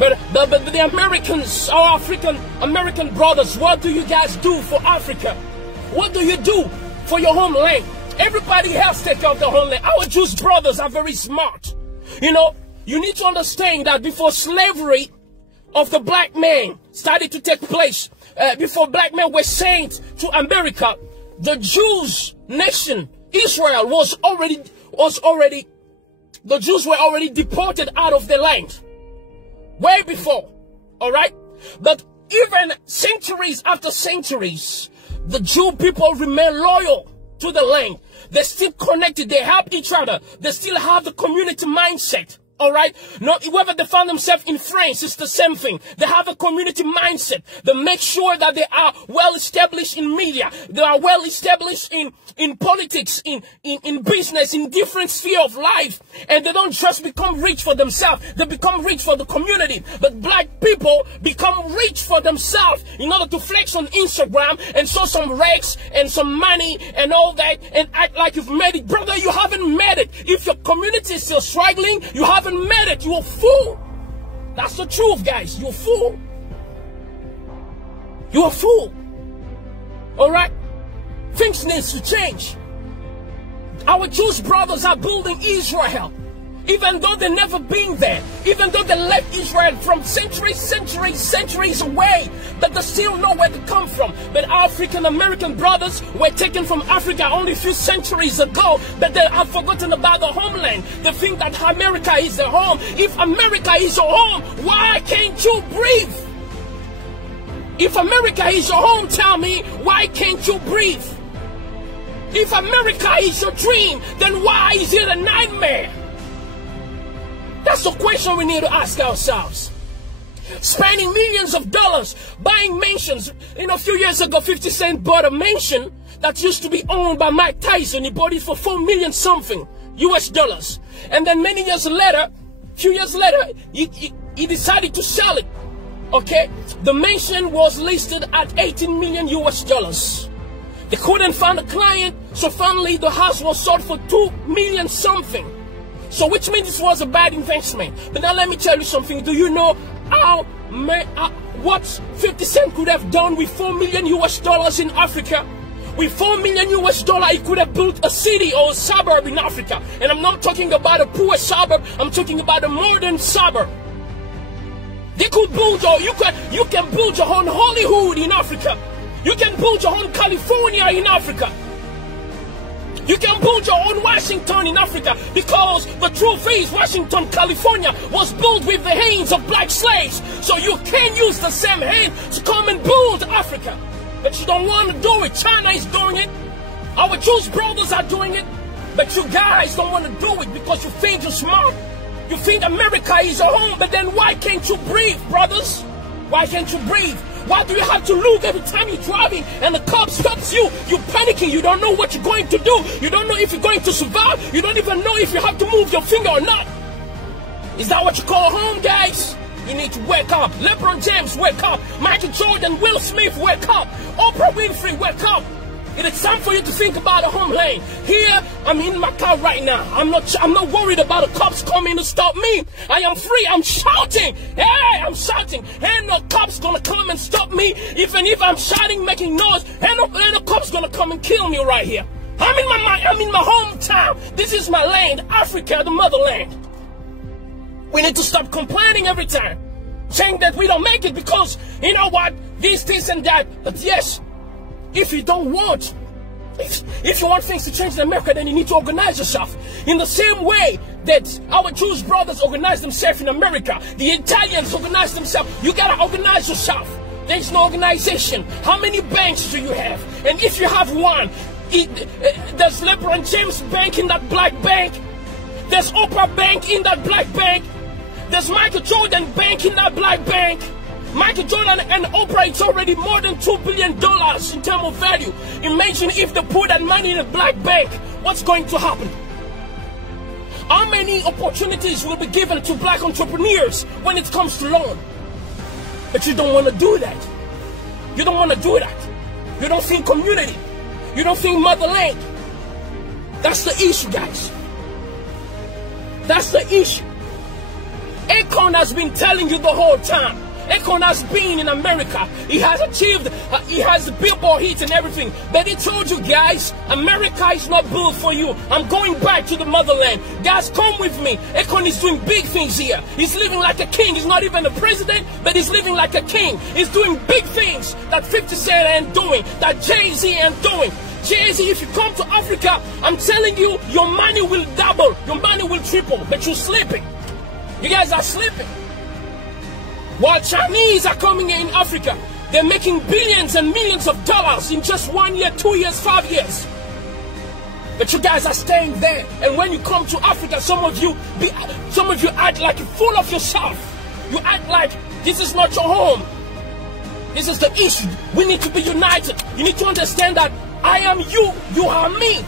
But the Americans, our African American brothers, what do you guys do for Africa? What do you do for your homeland? Everybody else take care of their homeland. Our Jewish brothers are very smart. You know, you need to understand that before slavery of the black man started to take place, before black men were sent to America, the Jews nation, Israel, the Jews were already deported out of the land. Way before, all right? But even centuries after centuries, the Jew people remain loyal to the land. They're still connected. They help each other. They still have the community mindset. All right. Not whether they find themselves in France, it's the same thing. They have a community mindset. They make sure that they are well established in media. They are well established in politics, in business, in different sphere of life. And they don't just become rich for themselves. They become rich for the community. But black people become rich for themselves in order to flex on Instagram and show some racks and some money and all that and act like you've made it. Brother, you haven't made it. If your community is still struggling, you haven't made it. You're a fool. That's the truth, guys. You're a fool. You're a fool. All right? Things need to change. Our Jewish brothers are building Israel. Even though they've never been there. Even though they left Israel from centuries away. But they still know where to come from. But African American brothers were taken from Africa only a few centuries ago. But they have forgotten about the homeland. They think that America is their home. If America is your home, why can't you breathe? If America is your home, tell me, why can't you breathe? If America is your dream, then why is it a nightmare? That's the question we need to ask ourselves. Spending millions of dollars buying mansions. You know, a few years ago, 50 Cent bought a mansion that used to be owned by Mike Tyson. He bought it for $4 million something US dollars. And then many years later, few years later, he decided to sell it. Okay? The mansion was listed at 18 million US dollars. They couldn't find a client, so finally the house was sold for 2 million something. So which means this was a bad investment. But now let me tell you something. Do you know what 50 Cent could have done with 4 million US dollars in Africa? With 4 million US dollars, he could have built a city or a suburb in Africa. And I'm not talking about a poor suburb. I'm talking about a modern suburb. They could build you can build your own Hollywood in Africa. You can build your own California in Africa. You can build your own Washington in Africa, because the truth is Washington, California was built with the hands of black slaves. So you can use the same hand to come and build Africa. But you don't want to do it. China is doing it. Our Jewish brothers are doing it. But you guys don't want to do it because you think you're smart. You think America is your home. But then why can't you breathe, brothers? Why can't you breathe? Why do you have to look every time you're driving and the cop stops you? You're panicking. You don't know what you're going to do. You don't know if you're going to survive. You don't even know if you have to move your finger or not. Is that what you call home, guys? You need to wake up. LeBron James, wake up. Michael Jordan, Will Smith, wake up. Oprah Winfrey, wake up. It is time for you to think about a homeland. Here, I'm in my car right now. I'm not worried about the cops coming to stop me. I am free. I'm shouting. Hey, I'm shouting. Ain't no cops gonna come and stop me. Even if I'm shouting, making noise, ain't no cops gonna come and kill me right here. I'm in my hometown. This is my land, Africa, the motherland. We need to stop complaining every time, saying that we don't make it because, you know what, this and that. But yes, if you don't want, if you want things to change in America, then you need to organize yourself. In the same way that our Jewish brothers organize themselves in America, the Italians organize themselves. You gotta organize yourself. There's no organization. How many banks do you have? And if you have one, there's LeBron James Bank in that black bank. There's Oprah Bank in that black bank. There's Michael Jordan Bank in that black bank. Michael Jordan and Oprah, it's already more than $2 billion in terms of value. Imagine if they put that money in a black bank. What's going to happen? How many opportunities will be given to black entrepreneurs when it comes to loan? But you don't want to do that. You don't want to do that. You don't think community. You don't think motherland. That's the issue, guys. That's the issue. Akon has been telling you the whole time. Akon has been in America. He has achieved, he has Billboard hits and everything. But he told you guys, America is not built for you. I'm going back to the motherland. Guys, come with me. Akon is doing big things here. He's living like a king. He's not even a president, but he's living like a king. He's doing big things that 50 Cent ain't doing, that Jay-Z ain't doing. Jay-Z, if you come to Africa, I'm telling you, your money will double. Your money will triple, but you're sleeping. You guys are sleeping. While Chinese are coming in Africa, they're making billions and millions of dollars in just 1 year, 2 years, 5 years. But you guys are staying there. And when you come to Africa, some of you act like you're full of yourself. You act like this is not your home. This is the issue. We need to be united. You need to understand that I am you, you are me.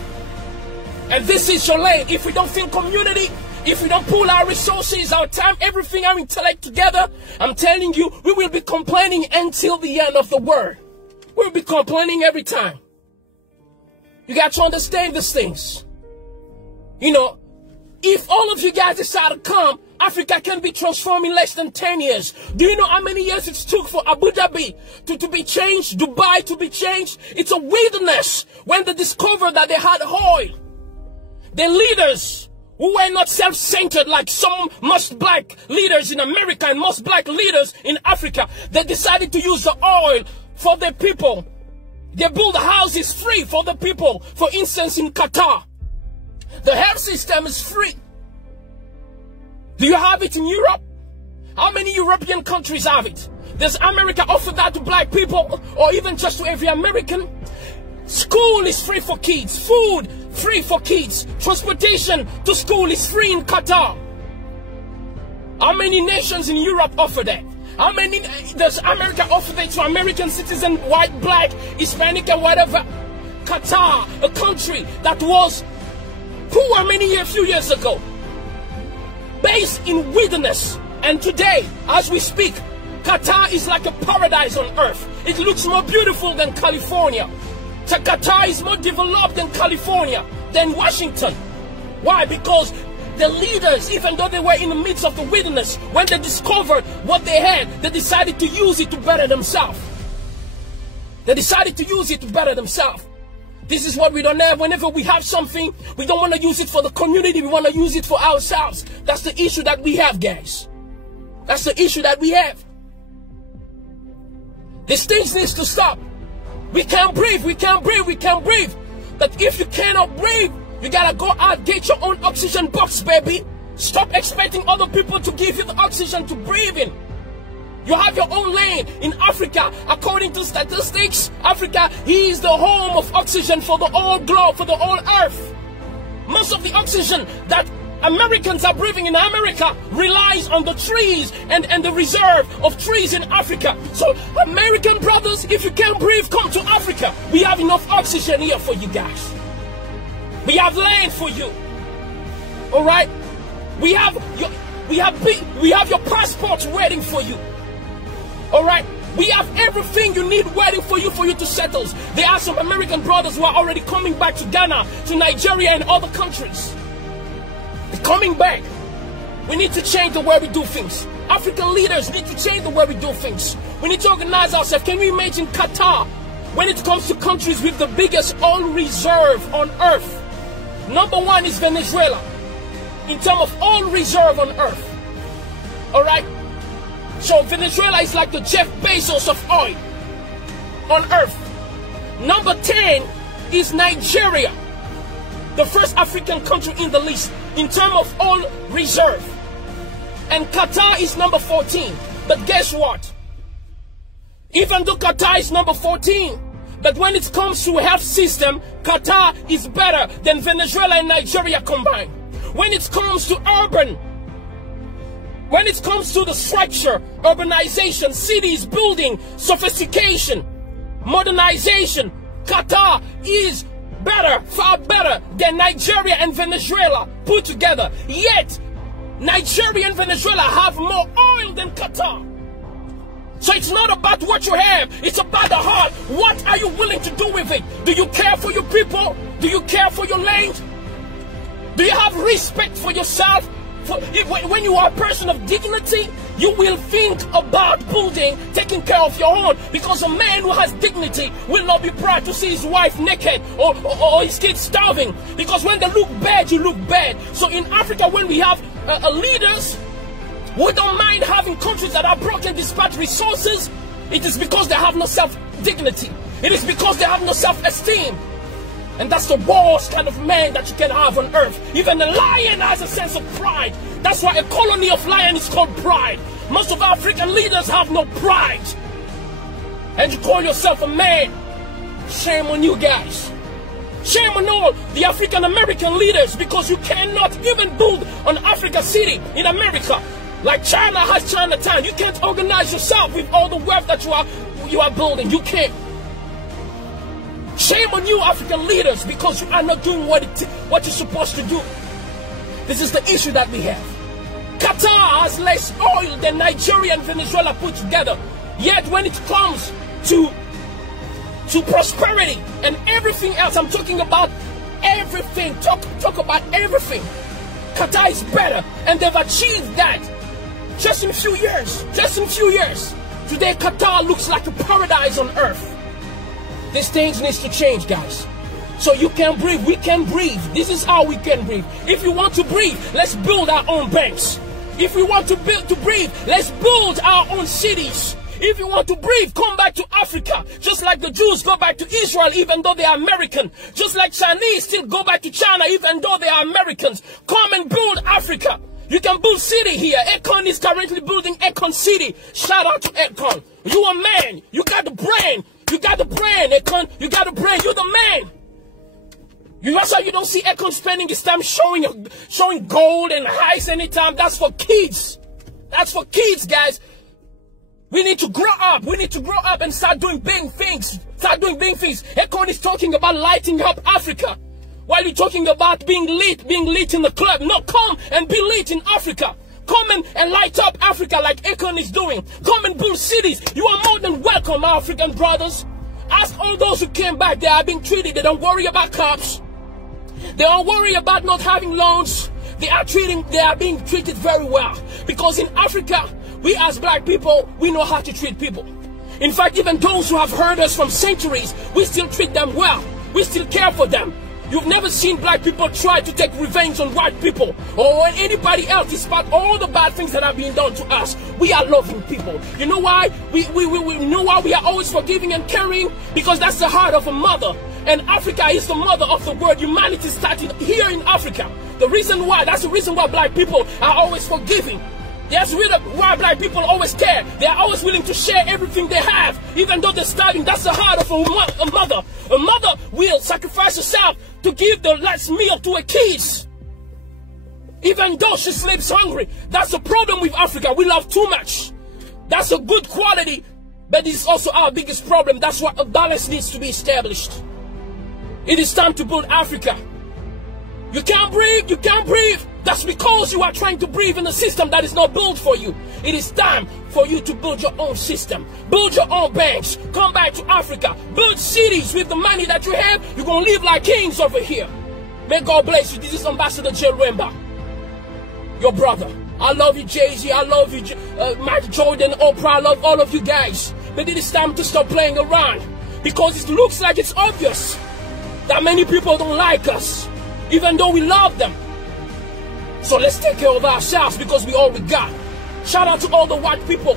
And this is your lane. If we don't feel community, if we don't pull our resources, our time, everything, our intellect together, I'm telling you, we will be complaining until the end of the world. We'll be complaining every time. You got to understand these things. You know, if all of you guys decide to come, Africa can be transformed in less than 10 years. Do you know how many years it took for Abu Dhabi to be changed, Dubai to be changed? It's a wilderness. When they discovered that they had oil, the leaders who were not self-centered like some most black leaders in America and most black leaders in Africa, they decided to use the oil for the people. They build houses free for the people. For instance, in Qatar, the health system is free. Do you have it in Europe? How many European countries have it? Does America offer that to black people or even just to every American? School is free for kids. Food free for kids. Transportation to school is free in Qatar. How many nations in Europe offer that? How many does America offer that to American citizens, white, black, Hispanic and whatever? Qatar, a country that was poor a few years ago, based in wilderness. And today, as we speak, Qatar is like a paradise on earth. It looks more beautiful than California. So Qatar is more developed than California, than Washington. Why? Because the leaders, even though they were in the midst of the wilderness, when they discovered what they had, they decided to use it to better themselves. They decided to use it to better themselves. This is what we don't have. Whenever we have something, we don't want to use it for the community. We want to use it for ourselves. That's the issue that we have, guys. That's the issue that we have. These things need to stop. We can't breathe. We can't breathe. We can't breathe. But if you cannot breathe, you gotta go out, get your own oxygen box, baby. Stop expecting other people to give you the oxygen to breathe in. You have your own lane. In Africa, according to statistics, Africa is the home of oxygen for the whole globe, for the whole earth. Most of the oxygen that Americans are breathing in America relies on the trees and the reserve of trees in Africa. So, American brothers, if you can't breathe, come to Africa. We have enough oxygen here for you guys. We have land for you. All right? We have your passports waiting for you. All right? We have everything you need waiting for you to settle. There are some American brothers who are already coming back to Ghana, to Nigeria and other countries. They're coming back. We need to change the way we do things. African leaders need to change the way we do things. We need to organize ourselves. Can you imagine Qatar? When it comes to countries with the biggest oil reserve on earth, number one is Venezuela in terms of oil reserve on earth. All right? So Venezuela is like the Jeff Bezos of oil on earth. Number 10 is Nigeria, the first African country in the list in terms of oil reserve. And Qatar is number 14. But guess what? Even though Qatar is number 14, but when it comes to health system, Qatar is better than Venezuela and Nigeria combined. When it comes to urban, when it comes to the structure, urbanization, cities, building, sophistication, modernization, Qatar is better, far better than Nigeria and Venezuela put together. Yet, Nigeria and Venezuela have more oil than Qatar. So it's not about what you have, it's about the heart. What are you willing to do with it? Do you care for your people? Do you care for your land? Do you have respect for yourself? When you are a person of dignity, you will think about building, taking care of your own. Because a man who has dignity will not be proud to see his wife naked or his kids starving. Because when they look bad, you look bad. So in Africa, when we have leaders who don't mind having countries that are broken despite resources, it is because they have no self-dignity. It is because they have no self-esteem. And that's the worst kind of man that you can have on earth. Even a lion has a sense of pride. That's why a colony of lions is called pride. Most of African leaders have no pride. And you call yourself a man. Shame on you guys. Shame on all the African American leaders, because you cannot even build an Africa city in America. Like China has Chinatown. You can't organize yourself with all the wealth that you are building. You can't. Shame on you, African leaders, because you are not doing what you're supposed to do. This is the issue that we have. Qatar has less oil than Nigeria and Venezuela put together. Yet when it comes to prosperity and everything else, I'm talking about everything. Talk about everything. Qatar is better, and they've achieved that just in a few years. Just in a few years. Today, Qatar looks like a paradise on earth. These things need to change, guys. So you can breathe, we can breathe. This is how we can breathe. If you want to breathe, let's build our own banks. If we want to breathe, let's build our own cities. If you want to breathe, come back to Africa. Just like the Jews go back to Israel even though they are American. Just like Chinese still go back to China even though they are Americans. Come and build Africa. You can build city here. Akon is currently building Akon City. Shout out to Akon. You a man. You got the brain. You got the brain, Akon. You got the brain. You're the man. That's why you don't see Akon spending his time showing gold and highs anytime. That's for kids. That's for kids, guys. We need to grow up. We need to grow up and start doing big things. Start doing big things. Akon is talking about lighting up Africa. While you're talking about being lit in the club. No, come and be lit in Africa. Come and light up Africa like Akon is doing. Come and build cities. You are more than welcome, our African brothers. Ask all those who came back. They are being treated. They don't worry about cops. They don't worry about not having loans. They are being treated very well. Because in Africa, we as black people, we know how to treat people. In fact, even those who have heard us from centuries, we still treat them well. We still care for them. You've never seen black people try to take revenge on white people or on anybody else despite all the bad things that are being done to us. We are loving people. You know why? We know why we are always forgiving and caring? Because that's the heart of a mother. And Africa is the mother of the world. Humanity started here in Africa. That's the reason why black people are always forgiving. That's the reason why black people always care. They are always willing to share everything they have, even though they're starving. That's the heart of a mother. A mother will sacrifice herself to give the last meal to her kids, even though she sleeps hungry. That's the problem with Africa. We love too much. That's a good quality, but it's also our biggest problem. That's why a balance needs to be established. It is time to build Africa. You can't breathe. You can't breathe. That's because you are trying to breathe in a system that is not built for you. It is time for you to build your own system. Build your own banks. Come back to Africa. Build cities with the money that you have. You're going to live like kings over here. May God bless you. This is Ambassador J. Remba, your brother. I love you, Jay-Z. I love you, Michael Jordan, Oprah. I love all of you guys. But it is time to stop playing around. Because it looks like it's obvious that many people don't like us, even though we love them. So let's take care of ourselves, because we all we got. Shout out to all the white people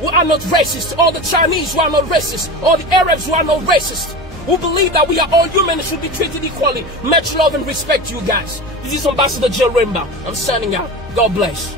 who are not racist, all the Chinese who are not racist, all the Arabs who are not racist, who believe that we are all human and should be treated equally. Much love and respect to you guys. This is Ambassador J. Remba. I'm signing out. God bless.